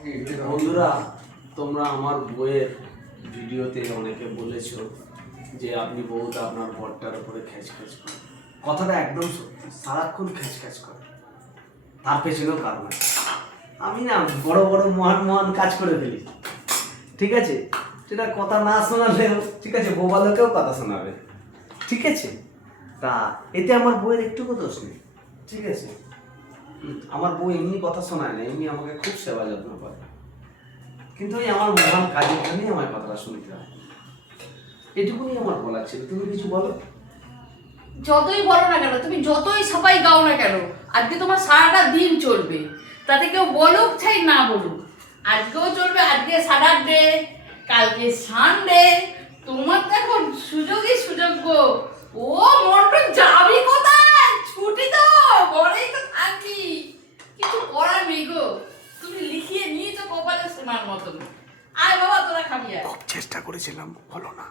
বন্ধুরা, তোমরা আমার বইয়ের ভিডিওতে অনেকে বলেছো যে আপনি বহুত আপনার বরটার উপরে খ্যাচ করেন। কথাটা একদম সত্যি, সারাক্ষণ খ্যাচ করে। তার পেছনেও কারণ আছে। আমি না বড় বড় মহান কাজ করে ফেলি, ঠিক আছে? সেটা কথা না শোনালেও ঠিক আছে, বোবালোকেও কথা শোনাবে, ঠিক আছে? তা এতে আমার বইয়ের একটুকু দোষ নেই, ঠিক আছে? আমার বউ এমনি কথা শোনায় না, এমনি আমাকে খুব সেবা যত্ন করে, কিন্তু ওই আমার মহান কাজের জন্যই আমার কথাটা শুনতে হয়। এটুকুনি আমার বলার ছিল, তুমি কিছু বলো। যতই বলো না কেন, তুমি যতই সবাই গাও না কেন, আজকে তোমার সারাটা দিন চলবে। তাতে কেউ বলুক চাই না বলুক, আজকেও চলবে। আজকে স্যাটারডে, কালকে সানডে, তোমার তো এখন সুযোগই সুযোগ গো। ও মন্টু, যাবি কোথায়? ছুটি তো, ঘরেই তো থাকি, কিছু করার নেই গো। তুমি লিখিয়ে নিয়েছো কপালে সোনার মতন। আয় বাবা, তোরা খাবি আয়। চেষ্টা করেছিলাম, হলো না।